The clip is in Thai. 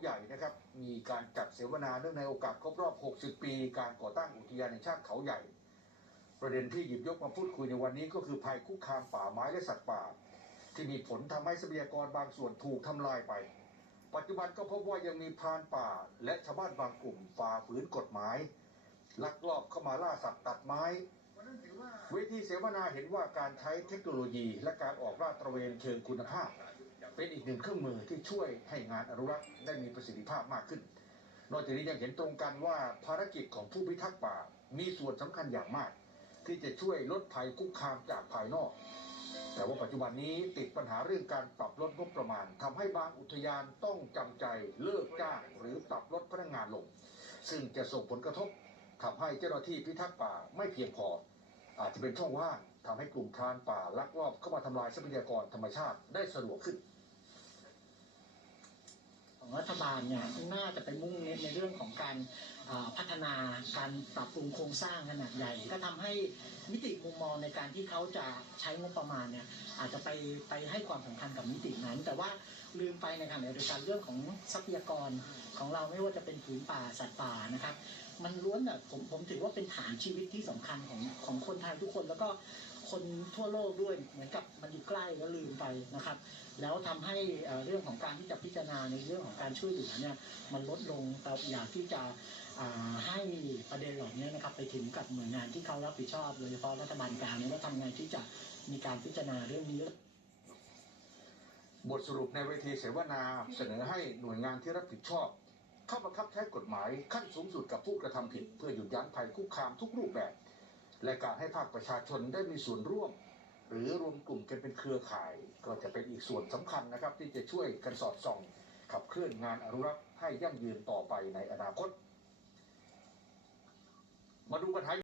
ใหญ่นะครับมีการจัดเสวนาเนื่องในโอกาสครบรอบ 60 ปี การก่อตั้งอุทยานแห่งชาติเขาใหญ่ ประเด็นที่หยิบยกมาพูดคุยในวันนี้ก็คือภัยคุกคามป่าไม้และสัตว์ป่า ที่มีผลทำให้ทรัพยากรบางส่วนถูกทำลายไป ปัจจุบันก็พบว่ายังมีพรานป่า และชาวบ้านบางกลุ่มฝ่าฝืนกฎหมาย ลักลอบเข้ามาล่าสัตว์ตัดไม้เวทีเสวนาเห็นว่าการใช้เทคโนโลยี และการออกลาดตระเวนเชิงคุณภาพ เป็นอีกหนึ่งเครื่องมือที่ช่วยให้งานอนุรักษ์ได้มีประสิทธิภาพมากขึ้น นอกจากนี้ยังเห็นตรงกันว่าภารกิจของผู้พิทักษ์ป่า มีส่วนสำคัญอย่างมาก ที่จะช่วยลดภัยคุกคามจากภายนอก แต่ว่าปัจจุบันนี้ติดปัญหาเรื่องการปรับลดงบประมาณทำให้บางอุทยานต้องจำใจเลิกจ้างหรือปรับลดพนักงานลง ซึ่งจะส่งผลกระทบทำให้เจ้าหน้าที่พิทักษ์ป่าไม่เพียงพอ อาจจะเป็นช่องว่างทำให้กลุ่มพรานป่าลักลอบเข้ามาทำลายทรัพยากรธรรมชาติได้สะดวกขึ้น ของรัฐบาลเนี่ยน่าจะไปมุ่งเน้นในเรื่องของการพัฒนาการปรับปรุงโครงสร้างขนาดใหญ่ ก็ทำให้มิติมุมมองในการที่เขาจะใช้งบประมาณเนี่ยอาจจะไปไปให้ความสำคัญกับมิตินั้น แต่ว่าลืมไปในขณะเดียวกันเรื่องของทรัพยากรของเราไม่ว่าจะเป็นผืนป่าสัตว์ป่านะครับ มันล้วนแบบผมผมถือว่าเป็นฐานชีวิตที่สำคัญของของคนไทยทุกคนแล้วก็ คนทั่วโลกด้วยเหมือนกับมันอยู่ใกล้แล้วลืมไปนะครับ แล้วทำให้เรื่องของการที่จะพิจารณาในเรื่องของการช่วยเหลือเนี่ยมันลดลงแต่อยากที่จะให้ประเด็นเหล่านี้นะครับไปถึงกับหน่วยงานที่เขารับผิดชอบโดยเฉพาะรัฐบาลกลางเนี่ยว่าทำไงที่จะมีการพิจารณาเรื่องนี้บทสรุปในเวทีเสวนาเสนอให้หน่วยงานที่รับผิดชอบเข้าบังคับใช้กฎหมายขั้นสูงสุดกับผู้กระทำผิด เพื่อหยุดยั้งภัยคุกคามทุกรูปแบบ และการให้ภาคประชาชนได้มีส่วนร่วม หรือรวมกลุ่มกันเป็นเครือข่าย ก็จะเป็นอีกส่วนสำคัญนะครับ ที่จะช่วยกันสอดส่อง ขับเคลื่อนงานอนุรักษ์ให้ยั่งยืนต่อไปในอนาคต มาดูปัญหา